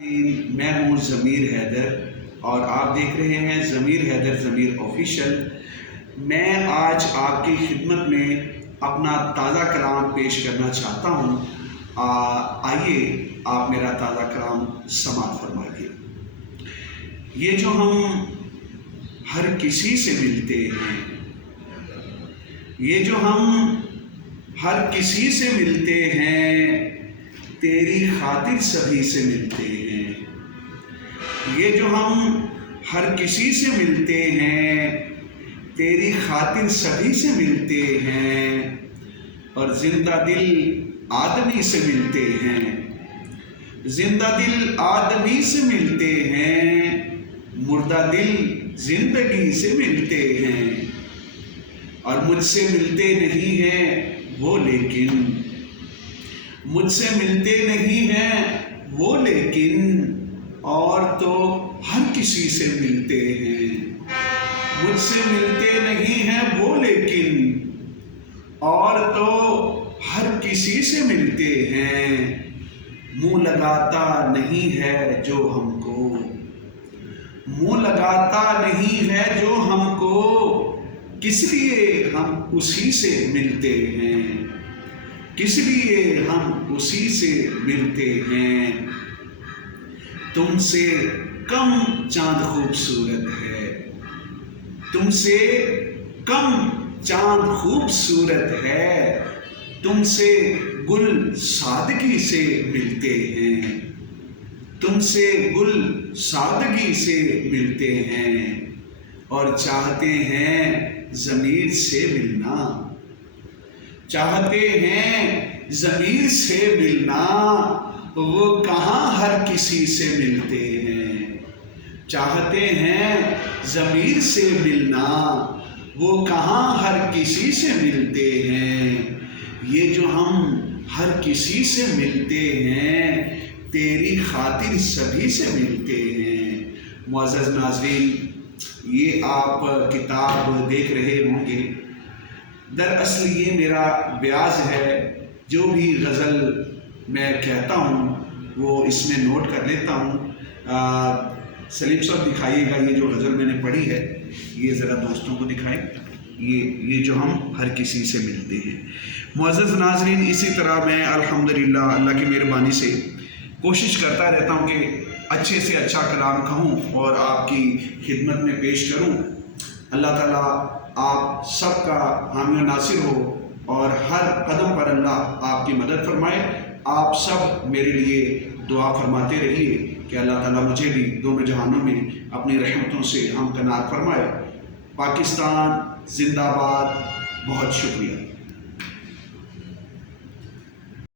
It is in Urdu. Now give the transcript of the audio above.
میں ہوں ضمیر حیدر اور آپ دیکھ رہے ہیں ضمیر حیدر ضمیر آفیشیل۔ میں آج آپ کی خدمت میں اپنا تازہ کلام پیش کرنا چاہتا ہوں۔ آئیے آپ میرا تازہ کلام سماعت فرمائیے۔ یہ جو ہم ہر کسی سے ملتے ہیں، یہ جو ہم ہر کسی سے ملتے ہیں، تیری خاطر سبھی سے ملتے ہیں۔ یہ جو ہم ہر کسی سے ملتے ہیں، تیری خاطر سبھی سے ملتے ہیں، اور زندہ دل آدمی سے ملتے ہیں، زندہ دل آدمی سے ملتے ہیں، مردہ دل زندگی سے ملتے ہیں، اور مجھ سے ملتے نہیں ہیں وہ لیکن، مجھ سے ملتے نہیں ہیں وہ لیکن، اور تو ہر کسی سے ملتے ہیں۔ مجھ سے ملتے نہیں ہیں وہ لیکن، اور تو ہر کسی سے ملتے ہیں۔ منہ لگاتا نہیں ہے جو ہم کو، منہ لگاتا نہیں ہے جو ہم کو، کس لیے ہم اسی سے ملتے ہیں، کس لیے ہم اسی سے ملتے ہیں۔ تم سے کم چاند خوبصورت ہے، تم سے کم چاند خوبصورت ہے، تم سے گل سادگی سے ملتے ہیں، تم سے گل سادگی سے ملتے ہیں، اور چاہتے ہیں ضمیر سے ملنا، چاہتے ہیں ضمیر سے ملنا، وہ کہاں ہر کسی سے ملتے ہیں۔ چاہتے ہیں ضمیر سے ملنا، وہ کہاں ہر کسی سے ملتے ہیں۔ یہ جو ہم ہر کسی سے ملتے ہیں، تیری خاطر سبھی سے ملتے ہیں۔ معزز ناظرین، یہ آپ کتاب دیکھ رہے ہوں گے، دراصل یہ میرا بیاض ہے۔ جو بھی غزل میں کہتا ہوں وہ اس میں نوٹ کر لیتا ہوں۔ سلیم صاحب دکھائیے گا، یہ جو غزل میں نے پڑھی ہے یہ ذرا دوستوں کو دکھائیں۔ یہ جو ہم ہر کسی سے ملتے ہیں۔ معزز ناظرین، اسی طرح میں الحمدللہ اللہ کی مہربانی سے کوشش کرتا رہتا ہوں کہ اچھے سے اچھا کلام کہوں اور آپ کی خدمت میں پیش کروں۔ اللہ تعالیٰ آپ سب کا حامی و ناصر ہو، اور ہر قدم پر اللہ آپ کی مدد فرمائے۔ آپ سب میرے لیے دعا فرماتے رہیے کہ اللہ تعالیٰ مجھے بھی دونوں جہانوں میں اپنی رحمتوں سے ہمکنار فرمائے۔ پاکستان زندہ باد، بہت شکریہ۔